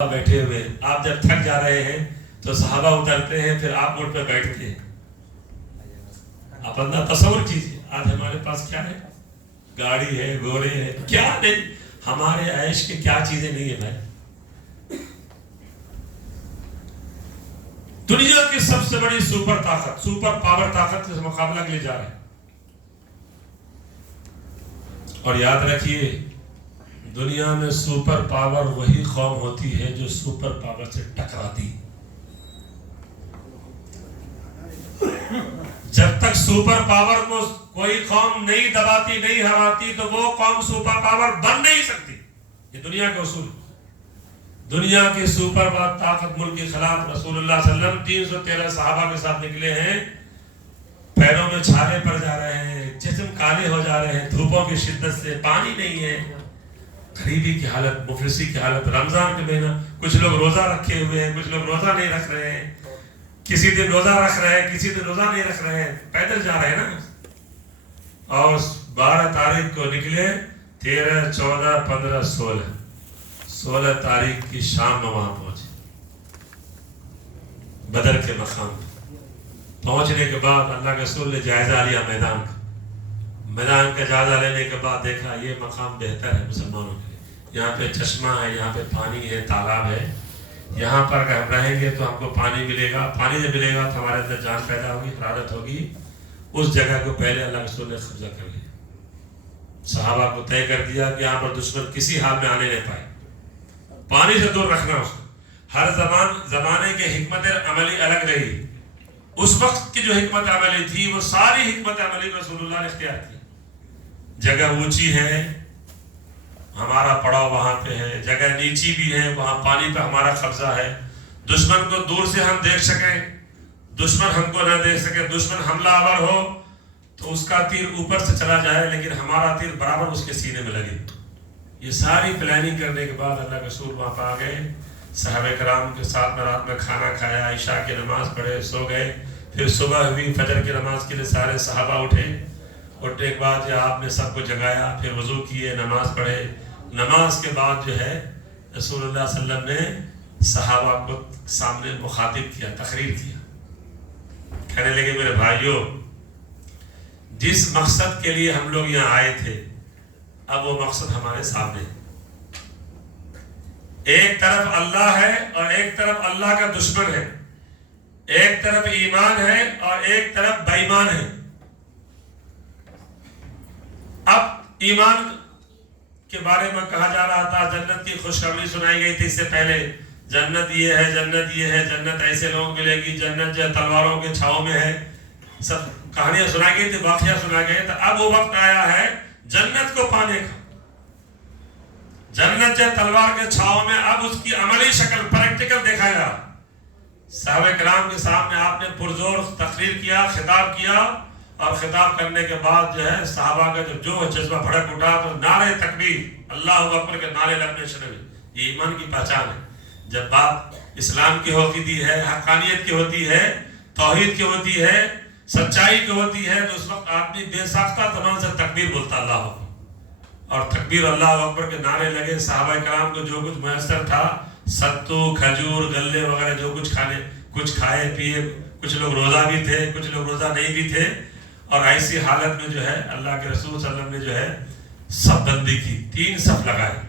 بیٹھے ہوئے آپ جب تھک جا رہے ہیں تو صحابہ اترتے ہیں، پھر آپ موڑ پہ بیٹھتے ہیں. آپ اندر تصور کیجیے آج ہمارے پاس کیا ہے، گاڑی ہے، گھوڑے ہے، کیا نہیں، ہمارے عیش کے کیا چیزیں نہیں ہیں بھائی. دنیا کی سب سے بڑی سپر طاقت، سپر پاور طاقت سے مقابلہ کے لیے جا رہے ہیں. اور یاد رکھیے دنیا میں سپر پاور وہی قوم ہوتی ہے جو سپر پاور سے ٹکراتی. جب تک سپر پاور کو کوئی قوم نہیں دباتی، نہیں ہراتی، تو وہ قوم سپر پاور بن نہیں سکتی. یہ دنیا کا اصول. دنیا کی سپر طاقت ملک کے خلاف رسول اللہ صلی اللہ علیہ وسلم 313 صحابہ کے ساتھ نکلے ہیں. پیروں میں چھالے پڑ جا رہے ہیں، جسم کالے ہو جا رہے ہیں دھوپوں کی شدت سے، پانی نہیں ہے، غریبی کی حالت، مفلسی کی حالت. رمضان کے مہینہ کچھ لوگ روزہ رکھے ہوئے ہیں، کچھ لوگ روزہ نہیں رکھ رہے ہیں، کسی دن روزہ رکھ رہے ہیں، کسی دن روزہ نہیں رکھ رہے ہیں، پیدل جا رہے ہیں نا. اور 12 تاریخ کو نکلے، 13 14 15 16 تاریخ کی شام میں وہاں پہنچے بدر کے مقام پہ. پہنچنے کے بعد اللہ کے رسول نے جائزہ لیا میدان کا جائزہ لینے کے بعد دیکھا یہ مقام بہتر ہے مسلمانوں کے لیے. یہاں پہ چشمہ ہے، یہاں پہ پانی ہے، تالاب ہے، یہاں پر اگر ہم رہیں گے تو ہم کو پانی ملے گا، پانی جب ملے گا تو ہمارے اندر جان پیدا ہوگی، حرارت ہوگی. اس جگہ کو پہلے اللہ کے رسول نے قبضہ کر لیا. صحابہ کو طے کر دیا کہ یہاں پر دشمن کسی حال میں آنے نہیں پائے. پانی سے دور رکھنا اس کو. ہر زمانے کے حکمت عملی الگ رہی. اس وقت کی جو حکمت عملی تھی وہ ساری حکمت عملی رسول اللہ نے اختیار کی. جگہ اونچی ہے، ہمارا پڑاؤ وہاں پہ ہے، جگہ نیچی بھی ہے، وہاں پانی پہ ہمارا قبضہ ہے. دشمن کو دور سے ہم دیکھ سکیں، دشمن ہم کو نہ دیکھ سکے. دشمن حملہ آور ہو تو اس کا تیر اوپر سے چلا جائے لیکن ہمارا تیر برابر اس کے سینے میں لگے. یہ ساری پلاننگ کرنے کے بعد اللہ کے رسول وہاں پہ آ گئے. صحابہ کرام کے ساتھ میں رات میں کھانا کھایا، عشاء کی نماز پڑھے، سو گئے. پھر صبح ہوئی، فجر کی نماز کے لیے سارے صحابہ اٹھے. اٹھنے کے بعد آپ نے سب کو جگایا، پھر وضو کیے، نماز پڑھے. نماز کے بعد جو ہے رسول اللہ صلی اللہ علیہ وسلم نے صحابہ کو سامنے مخاطب کیا، تقریر کیا. کہنے لگے میرے بھائیوں، جس مقصد کے لیے ہم لوگ یہاں آئے تھے اب وہ مقصد ہمارے سامنے ہے. ایک طرف اللہ ہے اور ایک طرف اللہ کا دشمن ہے. ایک طرف ایمان ہے اور ایک طرف بے ایمان ہے. اب ایمان کے بارے میں کہا جا رہا تھا، جنت کی خوشخبری سنائی گئی تھی اس سے پہلے. جنت یہ ہے، جنت یہ ہے، جنت ایسے لوگوں ملے گی، جنت جو تلواروں کے چھاؤں میں ہے. سب کہانیاں سنائی گئی تھی، واقعہ سنا گئے تھے. اب وہ وقت آیا ہے جنت کو پانے کا. جنت جو تلوار کے چھاؤں میں، اب اس کی عملی شکل، پریکٹیکل دیکھا جا. صحابہ کرام کے سامنے آپ نے پرزور تقریر کیا، خطاب کیا. اور خطاب کرنے کے بعد جو ہے صحابہ کا جو جذبہ بھڑک اٹھا تو نعرے تکبیر، اللہ اکبر کے نعرے لگنے شروع ہوئے. یہ ایمان کی پہچان ہے. جب بات اسلام کی ہوتی ہے، حقانیت کی ہوتی ہے، توحید کی ہوتی ہے، سچائی کی ہوتی ہے، تو اس وقت آدمی بے ساختہ زبان سے تکبیر بولتا اللہ اکبر. اور تکبیر اللہ اکبر کے نعرے لگے. صحابہ کرام کو جو کچھ میسر تھا، ستو، کھجور، گلے وغیرہ جو کچھ کھائے پیے. کچھ لوگ روزہ بھی تھے، کچھ لوگ روزہ نہیں بھی تھے. اور ایسی حالت میں جو ہے اللہ کے رسول صلی اللہ علیہ وسلم نے جو ہے صف بندی کی. 3 صف لگائے.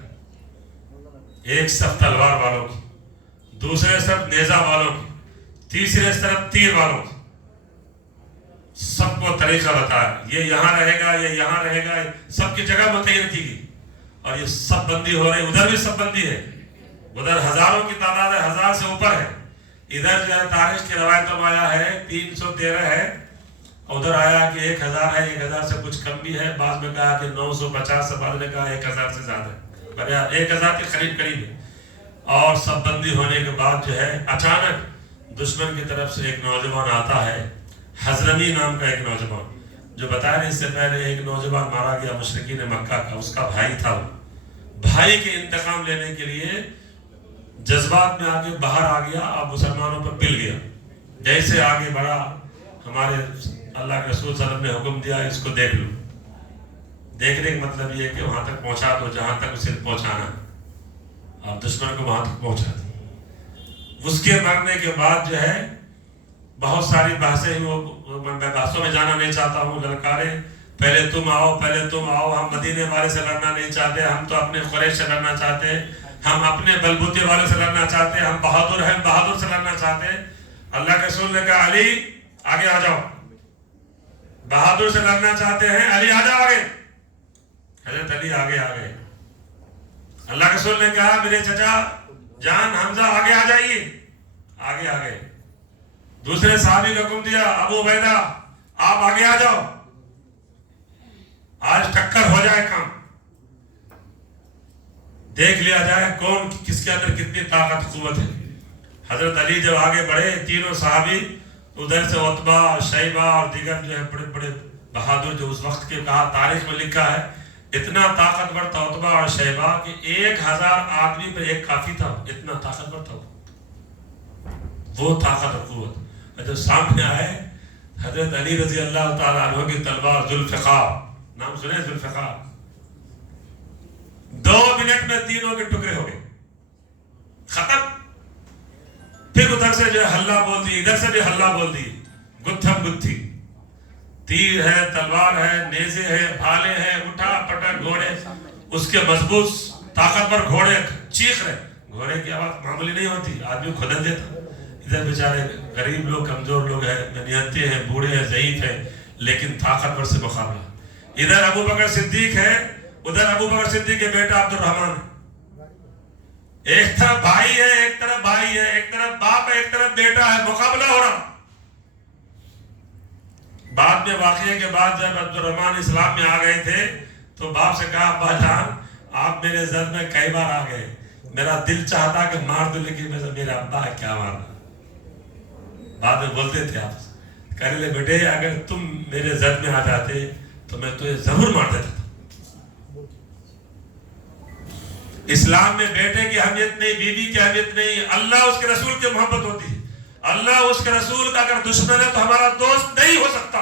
ایک صف تلوار والوں کی، دوسرے صف نیزہ والوں کی، تیسرے صف تیر والوں کی. سب کو طریقہ بتایا، یہ یہاں رہے گا، یہ یہاں رہے گا. سب کی جگہ متعین کی گئی. اور یہ صف بندی ہو رہی. ادھر بھی صف بندی ہے، ادھر ہزاروں کی تعداد ہے، 1000 سے اوپر ہے. ادھر جو ہے تاریخ کی روایتوں میں آیا ہے 313 ہے. ادھر آیا کہ 1000 ہے، 1000 سے کچھ کم بھی ہے. بعض میں کہا کہ 950 سے، بعض نے کہا 1000 سے زیادہ ہے، 1000 کے قریب ہے. اور سب بندی ہونے کے بعد جو ہے اچانک دشمن کی طرف سے ایک نوجوان آتا ہے، حضرمی نام کا ایک نوجوان، جو بتایا نہیں اس سے پہلے ایک نوجوان مارا گیا مشرکین مکہ کا، اس کا بھائی تھا. وہ بھائی کے انتقام لینے کے لیے جذبات میں آگے باہر آ گیا اور مسلمانوں پر پل گیا. جیسے آگے بڑھا، ہمارے اللہ کے رسول صلی اللہ علیہ وسلم نے حکم دیا اس کو دیکھ لو. دیکھنے کا مطلب یہ ہے کہ وہاں تک پہنچا دو جہاں تک اسے پہنچانا. اور دشمن کو وہاں تک پہنچا دی. اس کے مرنے کے بعد جو ہے بہت ساری بحثیں ہیں، میں بحثوں میں جانا نہیں چاہتا ہوں. للکارے پہلے تم آؤ، ہم مدینے والے سے لڑنا نہیں چاہتے، ہم تو اپنے قریش سے لڑنا چاہتے، ہم اپنے بلبوتے والے سے لڑنا چاہتے، ہم بہادر ہیں بہادر سے لڑنا چاہتے. اللہ کے رسول نے کہا علی آگے آ جاؤ، بہادر سے لڑنا چاہتے ہیں، علی آ جاؤ آگے. حضرت علی آگے آ گئے. اللہ کے رسول نے کہا میرے چچا جان حمزہ آگے آ جائیے، آگے آ گئے. دوسرے صحابی کو حکم دیا ابو عبیدہ آپ آگے آ جاؤ، آج ٹکر ہو جائے کام، دیکھ لیا جائے کون کس کے اندر کتنی طاقت قوت ہے. حضرت علی جب آگے بڑھے، تینوں صحابی ادھر سے عتبہ شیبہ اور دیگر جو ہے بڑے بڑے بہادر، جو اس وقت کے کہا تاریخ میں لکھا ہے اتنا طاقتور تھا عتبہ اور شیبہ کہ 1000 آدمی پر ایک کافی تھا، اتنا طاقتور تھا وہ طاقت اور قوت. جب سامنے آئے حضرت علی رضی اللہ تعالیٰ عنہ کی تلوار ذوالفقار، نام سنے ذوالفقار، 2 منٹ میں تینوں کے ٹکڑے ہو گئے، ختم. پھر ادھر سے جو ہے ہلہ بول دی، ادھر سے بھی ہلہ بول دی، گتھم گتھی، تیر ہے، تلوار ہے، نیزے ہے، بھالے ہیں، اٹھا پٹک گھوڑے، اس کے مضبوط طاقتور گھوڑے چیخ رہے. گھوڑے کی آواز معمولی نہیں ہوتی، آدمی کھدن دیتا. ادھر بیچارے غریب لوگ، کمزور لوگ ہیں، نہتے ہیں، بوڑھے ہیں، ضعیف ہیں، لیکن طاقتور سے مقابلہ. ادھر ابو بکر صدیق ہے، ادھر ابو بکر صدیق کے بیٹا عبد الرحمن ہے. ایک طرف بھائی ہے، ایک طرف بھائی ہے، ایک طرف باپ ہے، ایک طرف بیٹا ہے، مقابلہ ہو رہا. بعد میں واقعے کے بعد جب عبد الرحمن اسلام میں آ گئے تھے تو باپ سے کہا ابا جان آپ میرے زد میں کئی بار آ گئے، میرا دل چاہتا کہ مار دو، لیکن میرا ابا ہے کیا مارنا. بعد میں بولتے تھے آپ کہنے لے بیٹے اگر تم میرے زد میں آ جاتے تو میں تجھے ضرور مار دیتا تھا. اسلام میں بیٹے کی اہمیت نہیں، بیوی کی اہمیت نہیں، اللہ اس کے رسول کی محبت ہوتی ہے. اللہ اس کے رسول کا اگر دشمن ہے تو ہمارا دوست نہیں ہو سکتا،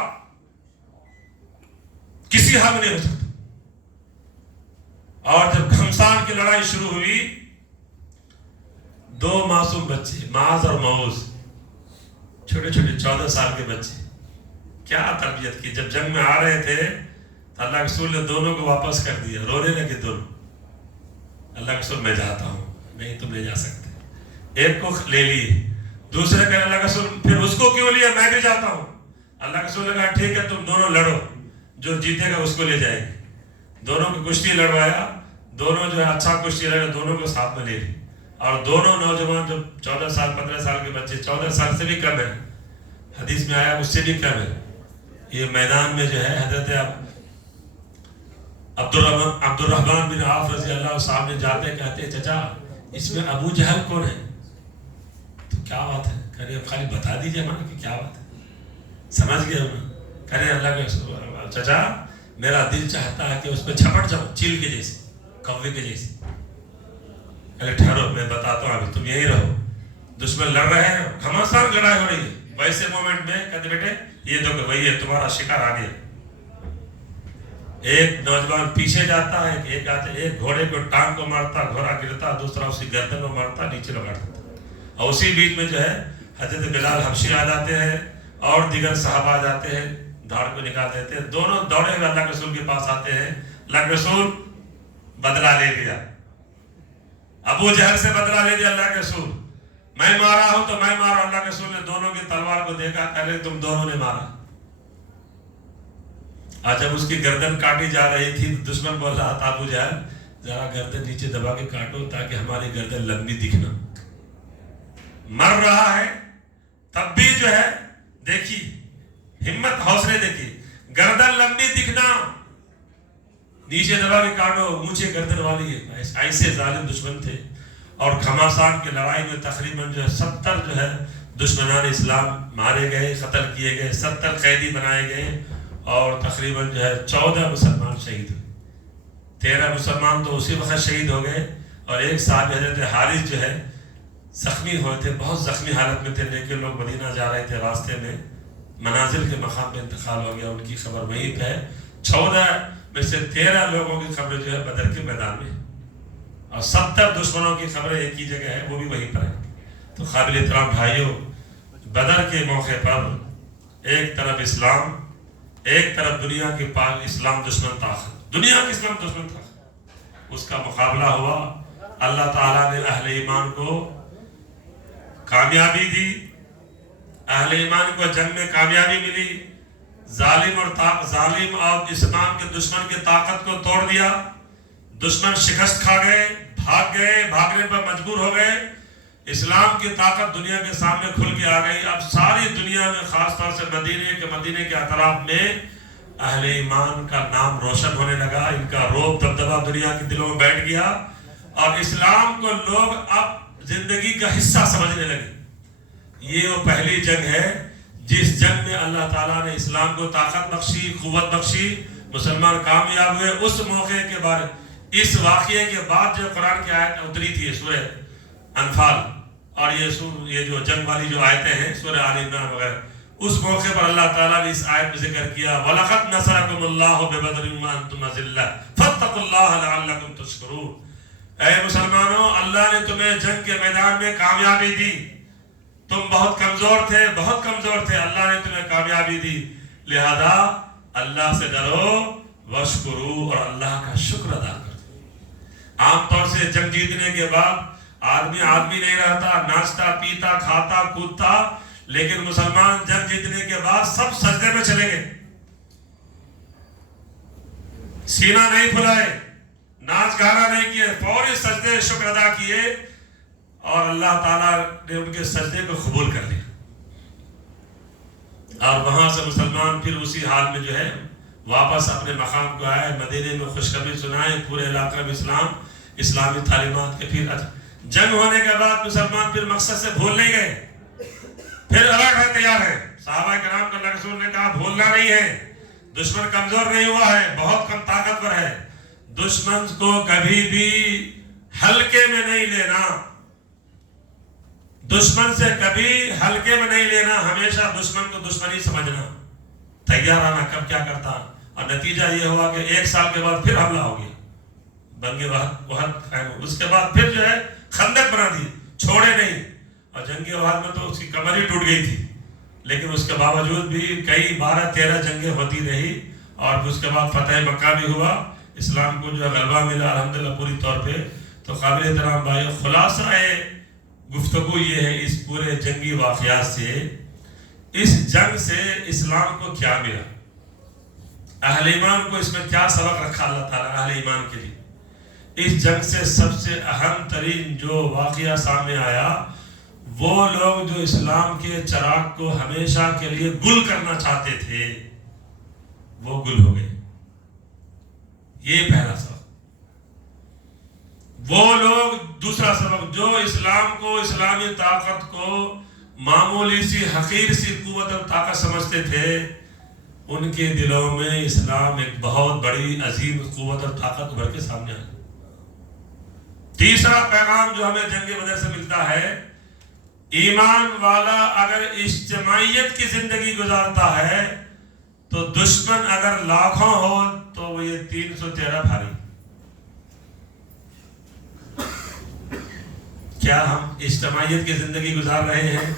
کسی حال میں نہیں ہو سکتا. اور جب گھمسان کی لڑائی شروع ہوئی، 2 معصوم بچے معاذ اور معوذ، چھوٹے چھوٹے 14 سال کے بچے، کیا تربیت کی. جب جنگ میں آ رہے تھے تو اللہ کے رسول نے دونوں کو واپس کر دیا، رونے لگے دونوں. اللہ کے رسول میں جاتا ہوں. نہیں تم لے جا سکتے. ایک کو لے لیے، دوسرے کہ اللہ کے رسول پھر اس کو کیوں لیا، میں بھی جاتا ہوں. اللہ کے رسول نے کہا ٹھیک ہے تم دونوں لڑو، جو جیتے گا اس کو لے جائے گی. دونوں کی کشتی لڑوایا، دونوں جو ہے اچھا کشتی لڑے، دونوں کو ساتھ میں لے لی. اور دونوں نوجوان جو 14 سال 15 سال کے بچے، 14 سال سے بھی کم ہے، حدیث میں آیا اس سے بھی کم ہے، یہ میدان میں جو ہے حضرت عبد الرحمن بن عوف رضی اللہ صاحب نے جاتے کہتے چچا اس میں ابو جہل کون ہے؟ تو کیا بات ہے؟ کہہ رہے خالی بتا دیجئے نا کہ کیا بات ہے. سمجھ گئے ہم. کہہ رہے اللہ کے چچا میرا دل چاہتا ہے کہ اس پہ چھپٹ جاؤ، چیل کے جیسے، کوے کے جیسے. ارے ٹھہرو میں بتاتا ہوں، ابھی تم یہی رہو. دشمن لڑ رہے ہیں، گھمسان لڑائی ہو رہی ہے. ویسے مومنٹ میں کہتے بیٹے یہ دو کہ وہی ہے تمہارا شکار آ گیا. ایک نوجوان پیچھے جاتا ہے، ایک گھوڑے کو ٹانگ کو مارتا، گھوڑا گرتا، دوسرا اسی گردن کو مارتا، نیچے لگا دیتا. اور اسی بیچ میں جو ہے حضرت بلال حبشی آ جاتے ہیں اور دیگر صحابہ آ جاتے ہیں، دھاڑ کو نکال دیتے ہیں. دونوں دوڑے ہوئے اللہ کے رسول کے پاس آتے ہیں. اللہ کے رسول بدلہ لے لیا، ابو جہل سے بدلہ لے لیا. اللہ کے رسول میں مارا ہوں تو میں مارا. اللہ کے رسول نے دونوں کی تلوار کو دیکھا، کہہ رہے تم دونوں نے مارا. آج جب اس کی گردن کاٹی جا رہی تھی دشمن بول رہا تھا ابو جہل ذرا گردن نیچے دبا کے کاٹو تاکہ ہماری گردن لمبی دکھنا. مر رہا ہے تب بھی جو ہے دیکھی ہمت، حوصلے دیکھی، گردن لمبی دکھنا، نیچے دبا کے کاٹو، اونچے گردن والی ہے. ایسے ظالم دشمن تھے. اور گھمسان کی لڑائی میں تقریباً جو ہے 70 جو ہے دشمنان اسلام مارے گئے، قتل کیے گئے، 70 قیدی بنائے گئے اور تقریباً جو ہے 14 مسلمان شہید ہوئے. 13 مسلمان تو اسی وقت شہید ہو گئے اور ایک صاحب حضرت حارث جو ہے زخمی ہوئے تھے، بہت زخمی حالت میں تھے، لیکن لوگ مدینہ جا رہے تھے، راستے میں منازل کے مقام پہ انتقال ہو گیا. ان کی خبر وہیں پہ ہے. 14 میں سے 13 لوگوں کی خبر جو ہے بدر کے میدان میں. اور 70 دشمنوں کی خبریں ایک ہی جگہ ہے، وہ بھی وہیں پر ہے۔ تو قابل احترام بھائیوں، بدر کے موقع پر ایک طرف اسلام، ایک طرف دنیا کے پاس اسلام دشمن طاقت، دنیا کی اسلام دشمن طاقت، اس کا مقابلہ ہوا۔ اللہ تعالیٰ نے اہل ایمان کو کامیابی دی، اہل ایمان کو جنگ میں کامیابی ملی، ظالم اور اسلام کے دشمن کی طاقت کو توڑ دیا، دشمن شکست کھا گئے، بھاگ گئے، بھاگنے پر مجبور ہو گئے، اسلام کی طاقت دنیا کے سامنے کھل کے آ گئی۔ اب ساری دنیا میں، خاص طور سے مدینے کے اطراف میں اہل ایمان کا نام روشن ہونے لگا، ان کا روب دبدبہ دنیا کے دلوں میں بیٹھ گیا، اور اسلام کو لوگ اب زندگی کا حصہ سمجھنے لگے۔ یہ وہ پہلی جنگ ہے جس جنگ میں اللہ تعالیٰ نے اسلام کو طاقت بخشی، قوت بخشی، مسلمان کامیاب ہوئے۔ اس موقع کے بعد، اس واقعے کے بعد جو قرآن کی آیت اتری تھی سورہ انفال، اور یہ جو جنگ والی جو آیتیں ہیں سورہ آل عمران وغیرہ، اس موقع پر اللہ تعالیٰ نے اس آیت میں ذکر کیا وَلَقَدْ نَصَرَكُمُ اللَّهُ بِبَدْرٍ وَأَنْتُمْ أَذِلَّةٌ فَاتَّقُوا اللَّهَ لَعَلَّكُمْ تَشْكُرُونَ۔ اے مسلمانوں، اللہ نے تمہیں جنگ کے میدان میں کامیابی دی، تم بہت کمزور تھے، بہت کمزور تھے، اللہ نے تمہیں کامیابی دی، لہذا اللہ سے ڈرو واشکرو، اور اللہ کا شکر ادا کرو۔ عام طور سے جنگ جیتنے کے بعد آدمی نہیں رہتا، ناچتا پیتا کھاتا کودتا، لیکن مسلمان جنگ جیتنے کے بعد سب سجدے میں چلے گئے، سینہ نہیں پھلائے، ناچ گانا نہیں کیے، فوری سجدے شکر ادا کیے، اور اللہ تعالیٰ نے ان کے سجدے کو قبول کر لیا۔ اور وہاں سے مسلمان پھر اسی حال میں جو ہے واپس اپنے مقام کو آئے، مدینے میں خوشخبری سنائے، پورے علاقے میں اسلامی تعلیمات کے۔ پھر جنگ ہونے کے بعد مسلمان پھر مقصد سے بھول نہیں گئے، پھر الرٹ ہے، تیار ہے۔ صحابہ کرام کو اللہ رسول نے کہا بھولنا نہیں ہے، دشمن کمزور نہیں ہوا ہے، بہت کم طاقتور ہے، دشمن کو کبھی بھی ہلکے میں نہیں لینا، دشمن سے کبھی ہلکے میں نہیں لینا، ہمیشہ دشمن کو دشمنی سمجھنا، تیار آنا کب کیا کرتا۔ اور نتیجہ یہ ہوا کہ 1 سال کے بعد پھر حملہ ہو گیا، بنگے وحد قائم ہو، اس کے بعد پھر جو ہے خندق بنا دی، چھوڑے نہیں۔ اور جنگ وحد میں تو اس کی کمر ہی ٹوٹ گئی تھی، لیکن اس کے باوجود بھی کئی 12-13 جنگیں ہوتی رہی، اور اس کے بعد فتح مکہ بھی ہوا، اسلام کو جو ہے غلبہ ملا الحمدللہ پوری طور پہ۔ تو قابل احترام بھائیو، خلاصہ گفتگو یہ ہے اس پورے جنگی واقعات سے، اس جنگ سے اسلام کو کیا ملا، اہل ایمان کو اس میں کیا سبق رکھا اللہ تعالیٰ اہل ایمان کے لیے۔ اس جنگ سے سب سے اہم ترین جو واقعہ سامنے آیا، وہ لوگ جو اسلام کے چراغ کو ہمیشہ کے لیے گل کرنا چاہتے تھے، وہ گل ہو گئے۔ یہ پہلا سبق۔ وہ لوگ، دوسرا سبق، جو اسلام کو، اسلامی طاقت کو معمولی سی حقیر سی قوت اور طاقت سمجھتے تھے، ان کے دلوں میں اسلام ایک بہت بڑی عظیم قوت اور طاقت ابھر کے سامنے آئی۔ تیسرا پیغام جو ہمیں جنگ بدر سے ملتا ہے، ایمان والا اگر اجتماعیت کی زندگی گزارتا ہے تو دشمن اگر لاکھوں ہو تو وہ یہ 313 بھاری۔ کیا ہم اجتماعیت کی زندگی گزار رہے ہیں؟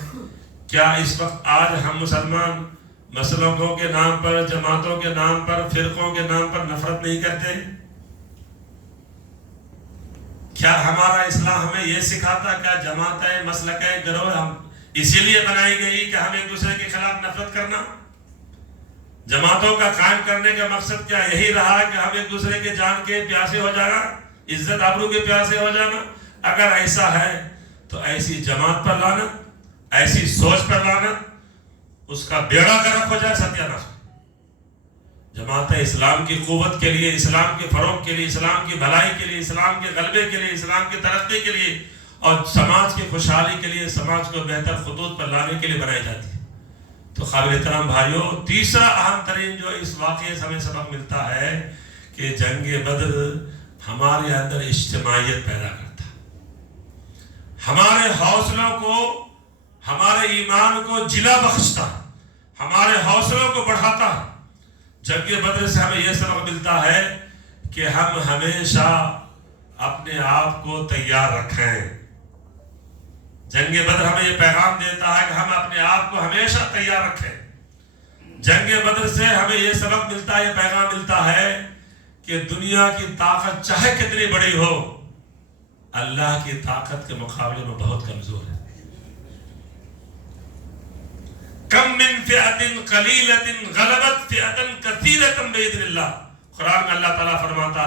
کیا اس وقت آج ہم مسلمان مسلکوں کے نام پر، جماعتوں کے نام پر، فرقوں کے نام پر نفرت نہیں کرتے؟ کیا ہمارا اسلام ہمیں یہ سکھاتا، کیا جماعتیں، مسلکیں، گروہ ہم اسی لیے بنائی گئی کہ ہم ایک دوسرے کے خلاف نفرت کرنا؟ جماعتوں کا قائم کرنے کا مقصد کیا یہی رہا کہ ہم ایک دوسرے کے جان کے پیاسے ہو جانا، عزت آبرو کے پیاسے ہو جانا؟ اگر ایسا ہے تو ایسی جماعت پر لعنت، ایسی سوچ پر لعنت، اس کا بیڑا غرق ہو جائے، ستیاناش۔ جماعت اسلام کی قوت کے لیے، اسلام کے فروغ کے لیے، اسلام کی بھلائی کے لیے، اسلام کے غلبے کے لیے، اسلام کی ترقی کے لیے اور سماج کی خوشحالی کے لیے، سماج کو بہتر خطوط پر لانے کے لیے بنائی جاتی ہے۔ تو قابل احترام بھائیوں، تیسرا اہم ترین جو اس واقعے سے ہمیں سبق ملتا ہے کہ جنگ بدر ہمارے اندر اجتماعیت پیدا کرتا ہے، ہمارے حوصلوں کو، ہمارے ایمان کو جلا بخشتا ہے، ہمارے حوصلوں کو بڑھاتا ہے۔ جنگ بدر سے ہمیں یہ سبق ملتا ہے کہ ہم ہمیشہ اپنے آپ کو تیار رکھیں. جنگ بدر ہمیں یہ پیغام دیتا ہے کہ ہم اپنے آپ کو ہمیشہ تیار رکھیں. جنگ بدر سے ہمیں یہ سبق ملتا ہے، یہ پیغام ملتا ہے کہ دنیا کی طاقت چاہے کتنی بڑی ہو، اللہ کی طاقت کے مقابلے میں بہت کمزور ہے. کم من فئۃ قلیلۃ غلبت فئۃ کثیرۃ باذن اللہ. قرآن میں اللہ تعالیٰ فرماتا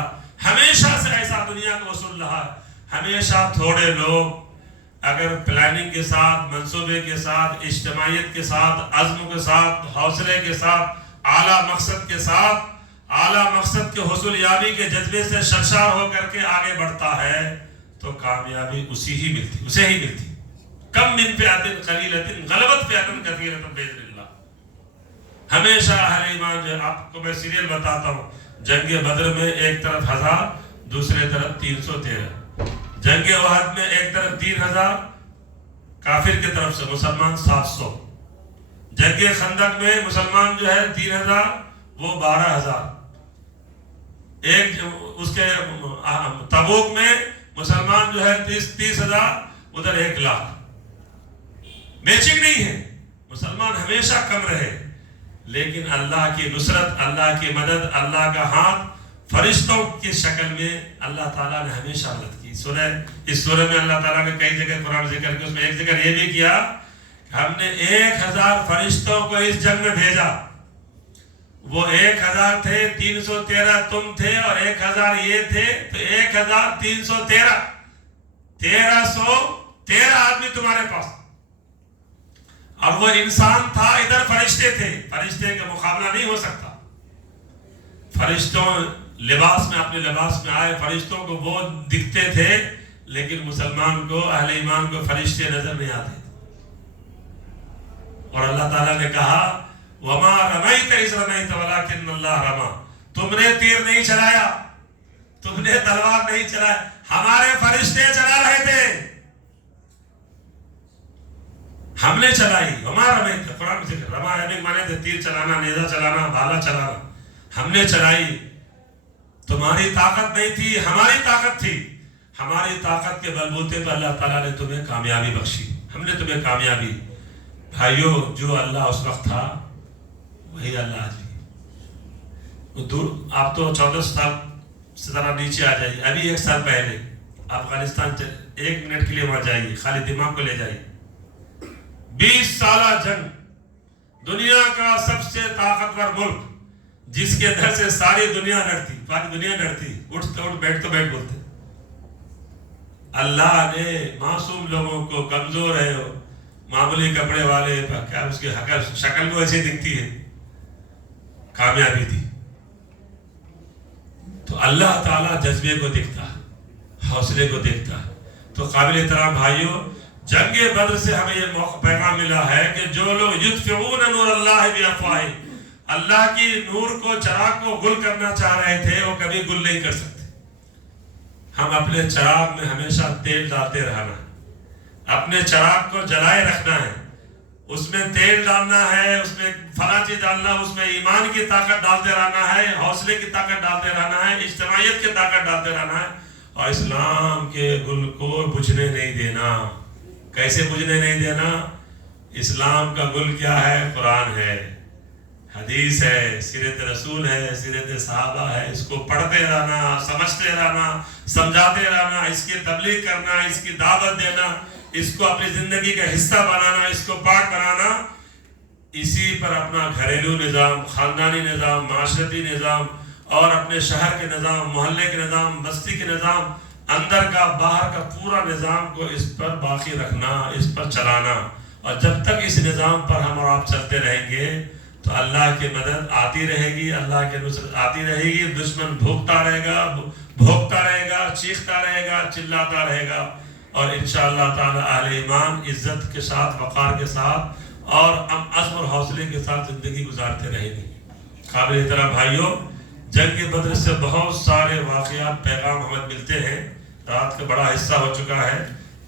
ہمیشہ سے ایسا دنیا کا اصول رہا ہے. ہمیشہ تھوڑے لوگ اگر پلاننگ کے ساتھ، منصوبے کے ساتھ، اجتماعیت کے ساتھ، عزم کے ساتھ، حوصلے کے ساتھ، اعلیٰ مقصد کے ساتھ، اعلیٰ مقصد کے حصول یابی کے جذبے سے سرشار ہو کر کے آگے بڑھتا ہے تو کامیابی اسے ہی ملتی. کم من فئۃ قلیلۃ غلبت فئۃ کثیرۃ باذن اللہ. ہمیشہ اہل ایمان جو، آپ کو میں سیریل بتاتا ہوں، جنگ بدر میں ایک طرف 1000، دوسرے طرف 313. جنگ احد میں ایک طرف 3000 کافر کی طرف سے، مسلمان 700. جنگ خندق میں مسلمان جو ہے 3000، وہ 12000. ایک اس کے تبوک میں مسلمان جو ہے 30,000، ادھر 1,00,000. میچنگ نہیں ہے، مسلمان ہمیشہ کم رہے، لیکن اللہ کی نصرت، اللہ کی مدد، اللہ کا ہاتھ فرشتوں کی شکل میں اللہ تعالیٰ نے ہمیشہ مدد کی. اس سورہ میں اللہ تعالیٰ نے کئی جگہ قرآن ذکر کیا، اس میں ایک ذکر یہ بھی کیا کہ ہم نے 1000 فرشتوں کو اس جنگ میں بھیجا. وہ 1000 تھے، 313 تم تھے اور 1000 یہ تھے، تو 1313 1313 آدمی تمہارے پاس. اور وہ انسان تھا، ادھر فرشتے تھے، فرشتے کا مقابلہ نہیں ہو سکتا. فرشتوں لباس میں، اپنے لباس میں آئے، فرشتوں کو وہ دکھتے تھے، لیکن مسلمان کو، اہل ایمان کو فرشتے نظر نہیں آتے. اور اللہ تعالیٰ نے کہا وَمَا رَمَيْتَ إِذْ رَمَيْتَ وَلَكِنَّ اللَّهَ رَمَى. تم نے تیر نہیں چلایا، تم نے تلوار نہیں چلایا، ہمارے فرشتے چلا رہے تھے، ہم نے چلائی. وَمَا رَمَيْتَ، قرآن ذکر، رما یعنی مانے تھے تیر چلانا، نیزہ چلانا، بھالا چلانا. ہم نے چلائی، تمہاری طاقت نہیں تھی، ہماری طاقت تھی. ہماری طاقت کے بلبوتے پر اللہ تعالیٰ نے تمہیں کامیابی بخشی، ہم نے تمہیں کامیابی. بھائیو، جو اللہ اس وقت تھا وہی اللہ آج بھی. دور آپ تو 14 سال سے ذرا نیچے آ جائیے، ابھی 1 سال پہلے افغانستان 1 منٹ کے لیے وہاں جائیے، خالی دماغ کو لے جائیے. 20 سالہ جنگ، دنیا کا سب سے طاقتور ملک جس کے در سے ساری دنیا ڈرتی، پاری دنیا ڈرتی، اٹھ تو اٹھ، بیٹھ تو بیٹھ بولتے. اللہ نے معصوم لوگوں کو، کمزور ہے، معمولی کپڑے والے، کیا اس کی شکل کو ایسے دکھتی ہے، کامیابی دی. تو اللہ تعالیٰ جذبے کو دیکھتا ہے، حوصلے کو دیکھتا ہے. تو قابل احترام بھائیوں، جنگ بدر سے ہمیں یہ پیغام ملا ہے کہ جو لوگ یطفئون نور اللہ بافواہہم، اللہ کی نور کو، چراغ کو گل کرنا چاہ رہے تھے، وہ کبھی گل نہیں کر سکتے. ہم اپنے چراغ میں ہمیشہ تیل ڈالتے رہنا ہے، اپنے چراغ کو جلائے رکھنا ہے، اس میں تیل ڈالنا ہے، اس میں فلاں چیز ڈالنا، اس میں ایمان کی طاقت ڈالتے رہنا ہے، حوصلے کی طاقت ڈالتے رہنا ہے، اجتماعیت کی طاقت ڈالتے رہنا ہے، اور اسلام کے گل کو بجھنے نہیں دینا. کیسے بجھنے نہیں دینا؟ اسلام کا گل کیا ہے؟ قرآن ہے، حدیث ہے، سیرت رسول ہے، سیرت صحابہ ہے. اس کو پڑھتے رہنا، سمجھتے رہنا، سمجھاتے رہنا، اس کی تبلیغ کرنا، اس کی دعوت دینا، اس کو اپنی زندگی کا حصہ بنانا، اس کو پاک بنانا. اسی پر اپنا گھریلو نظام، خاندانی نظام، معاشرتی نظام اور اپنے شہر کے نظام، محلے کے نظام، بستی کے نظام، اندر کا باہر کا پورا نظام کو اس پر باقی رکھنا، اس پر چلانا. اور جب تک اس نظام پر ہم اور آپ چلتے رہیں گے تو اللہ کی مدد آتی رہے گی، اللہ کی نصرت آتی رہے گی. دشمن بھوکتا رہے گا، چیختا رہے گا، چلاتا رہے گا، اور انشاءاللہ تعالی اہل ایمان عزت کے ساتھ، وقار کے ساتھ اور عزم اور حوصلے کے ساتھ زندگی گزارتے رہیں گے. قابل احترام بھائیوں، جنگ بدر سے بہت سارے واقعات، پیغام ہمیں ملتے ہیں. رات کا بڑا حصہ ہو چکا ہے.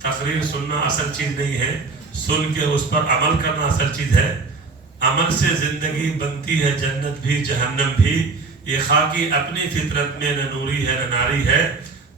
تقریر سننا اصل چیز نہیں ہے، سن کے اس پر عمل کرنا اصل چیز ہے. عمل سے زندگی بنتی ہے، جنت بھی جہنم بھی. یہ خاکی اپنی فطرت میں نہ نوری ہے نہ ناری ہے،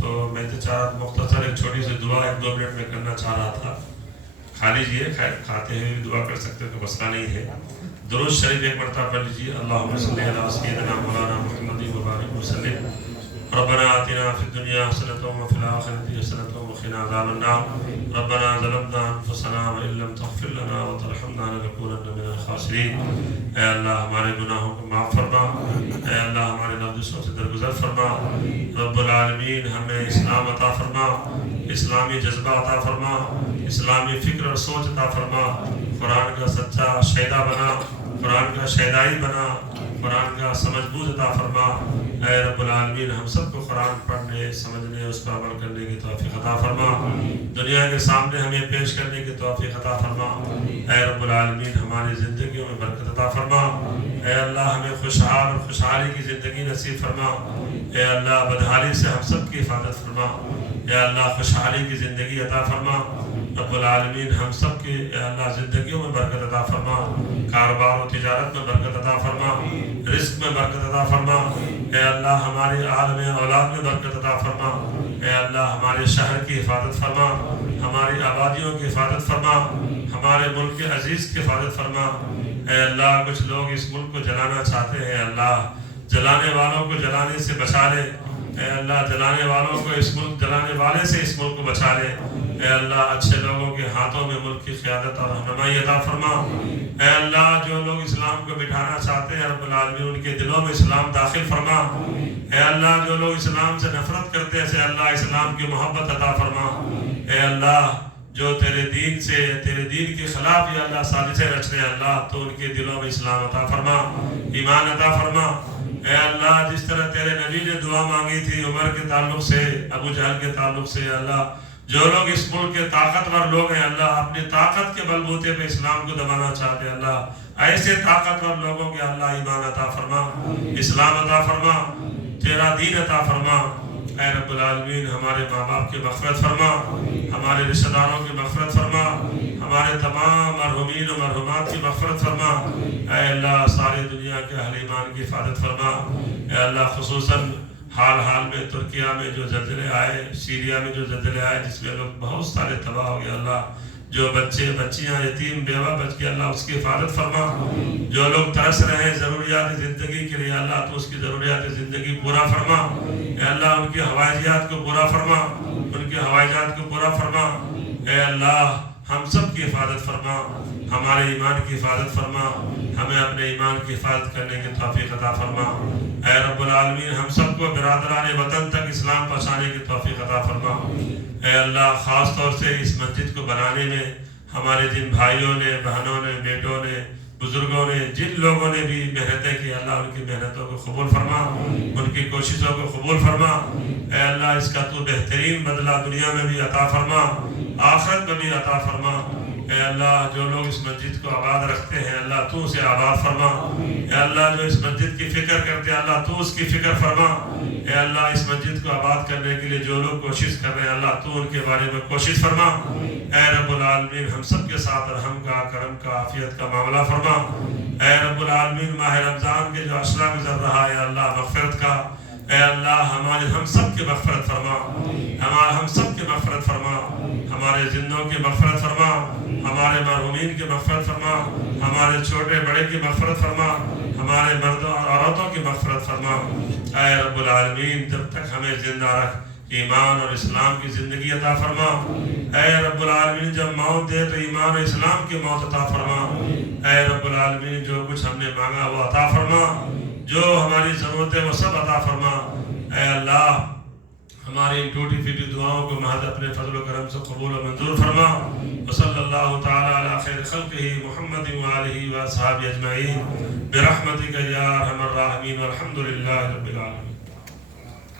تو میں تو مختصر ایک چھوٹی سی دعا 1-2 منٹ میں کرنا چاہ رہا تھا. کھا لیجیے، کھاتے ہوئے بھی دعا کر سکتے ہو، کوئی مسئلہ نہیں ہے. درود شریف ایک مرتبہ پڑھ لیجیے. اللہم صلی علی سیدنا مولانا محمد وبارک وسلم. ربنا آتنا فی الدنیا حسنۃ وفی الآخرۃ حسنۃ وقنا عذاب النار. ربنا ظلمنا انفسنا وان لم تغفر لنا وترحمنا لنکونن من الخاسرین. اے اللہ ہمارے گناہوں کو معاف فرما، اے اللہ ہمارے لفظوں سے درگزر فرما. رب العالمین ہمیں اسلام عطا فرما، اسلامی جذبہ عطا فرما، اسلامی فکر اور سوچ عطا فرما. قرآن کا سچا شہدا بنا، قرآن کا شہدائی بنا، قرآن کا سمجھ بوجھ عطا فرما. اے رب العالمین ہم سب کو قرآن پڑھنے، سمجھنے، اس پر عمل کرنے کی توفیق عطا فرما. دنیا کے سامنے ہمیں پیش کرنے کی توفیق عطا فرما. اے رب العالمین ہماری زندگیوں میں برکت عطا فرما. اے اللہ ہمیں خوشحال اور خوشحالی کی زندگی نصیب فرما. اے اللہ بدحالی سے ہم سب کی حفاظت فرما. اے اللہ خوشحالی کی زندگی عطا فرما. رب العالمین ہم سب کی اے اللہ زندگیوں میں برکت عطا فرما. کاروبار و تجارت میں برکت عطا فرما، رزق میں برکت عطا فرما. اے اللہ ہماری عالم اولاد میں برکت عطا فرما. اے اللہ ہمارے شہر کی حفاظت فرما، ہماری آبادیوں کی حفاظت فرما، ہمارے ملک کے عزیز کی حفاظت فرما. اے اللہ کچھ لوگ اس ملک کو جلانا چاہتے ہیں، اللہ جلانے والوں کو جلانے سے بچا لے. اے اللہ جلانے والوں کو اس ملک، جلانے والے سے اس ملک کو بچا لے. اے اللہ اچھے لوگوں کے ہاتھوں میں ملک کی قیادت اور رہنمائی عطا فرما. اے اللہ جو لوگ اسلام کو بٹھانا چاہتے ہیں رب العالمین ان کے دلوں میں اسلام داخل فرما. اے اللہ جو لوگ اسلام سے نفرت کرتے ہیں اللہ اسلام کی محبت عطا فرما. اے اللہ جو تیرے دین سے، تیرے دین کے خلاف یا اللہ سازشیں رچ رہے ہیں اللہ تو ان کے دلوں میں اسلام عطا فرما، ایمان عطا فرما. اے اللہ جس طرح تیرے نبی نے دعا مانگی تھی عمر کے تعلق سے، ابو جہل کے تعلق سے، اللہ جو لوگ اس ملک کے طاقتور لوگ ہیں اللہ اپنی طاقت کے بلبوتے پہ اسلام کو دبانا چاہتے ہیں اللہ ایسے طاقتور لوگوں کے اللہ ایمان عطا فرما، اسلام عطا فرما، تیرا دین عطا فرما. اے رب العالمین ہمارے ماں باپ کی مغفرت فرما، ہمارے رشتہ داروں کی مغفرت فرما، ہمارے تمام مرحومین و مرحومات کی مغفرت فرما. اے اللہ ساری دنیا کے اہل ایمان کی حفاظت فرما. اے اللہ خصوصاً حال میں ترکیہ میں جو زلزلے آئے، سیریا میں جو زلزلے آئے جس میں لوگ بہت سارے تباہ ہو گئے اللہ جو بچے بچیاں یتیم بیوہ بچ کے اللہ اس کی حفاظت فرما. جو لوگ ترس رہے ہیں ضروریات زندگی کے لیے اللہ تو اس کی ضروریات زندگی پورا فرما. اے اللہ ان کی حوائجات کو پورا فرما، ان کے حوائجات کو پورا فرما. اے اللہ ہم سب کی حفاظت فرما، ہمارے ایمان کی حفاظت فرما، ہمیں اپنے ایمان کی حفاظت کرنے کی توفیق عطا فرما. اے رب العالمین ہم سب کو برادران وطن تک اسلام پہنچانے کی توفیق عطا فرما. اے اللہ خاص طور سے اس مسجد کو بنانے میں ہمارے جن بھائیوں نے، بہنوں نے، بیٹوں نے، بزرگوں نے، جن لوگوں نے بھی محنتیں کی اللہ ان کی محنتوں کو قبول فرما، ان کی کوششوں کو قبول فرما. اے اللہ اس کا تو بہترین بدلہ دنیا میں بھی عطا فرما، آخرت میں بھی عطا فرما. اے اللہ جو لوگ اس مسجد کو آباد رکھتے ہیں اللہ تو اسے آباد فرما. اے اللہ جو اس مسجد کی فکر کرتے ہیں اللہ تو اس کی فکر فرما. اے اللہ اس مسجد کو آباد کرنے کے لیے جو لوگ کوشش کر رہے ہیں اللہ تو ان کے بارے میں کوشش فرما. اے رب العالمین ہم سب کے ساتھ رحم کا، کرم کا، عافیت کا معاملہ فرما. اے رب العالمین ماہ رمضان کے جو اشرا گزر رہا ہے اللہ مغفرت کا، اے اللہ ہم سب کی مغفرت فرما، ہم سب کی مغفرت فرما، ہمارے زندوں کی مغفرت فرما، ہمارے مرحومین کی مغفرت فرما، ہمارے چھوٹے بڑے کی مغفرت فرما، ہمارے مردوں اور عورتوں کی مغفرت فرما. اے رب العالمین جب تک ہمیں زندہ رکھ ایمان اور اسلام کی زندگی عطا فرما. اے رب العالمین جب موت دے تو ایمان اور اسلام کی موت عطا فرما. اے رب العالمین جو کچھ ہم نے مانگا وہ عطا فرما، جو ہماری ضرورت ہے وہ سب عطا فرما. اے اللہ ہماری ان ٹوٹی پھوٹی دعاؤں کو محض اپنے فضل و کرم سے قبول و منظور فرما. وصلی اللہ تعالی علی خیر خلقہ محمد وآلہ واصحابہ اجمعین برحمتک یا ارحم الراحمین والحمد للہ رب العالمین.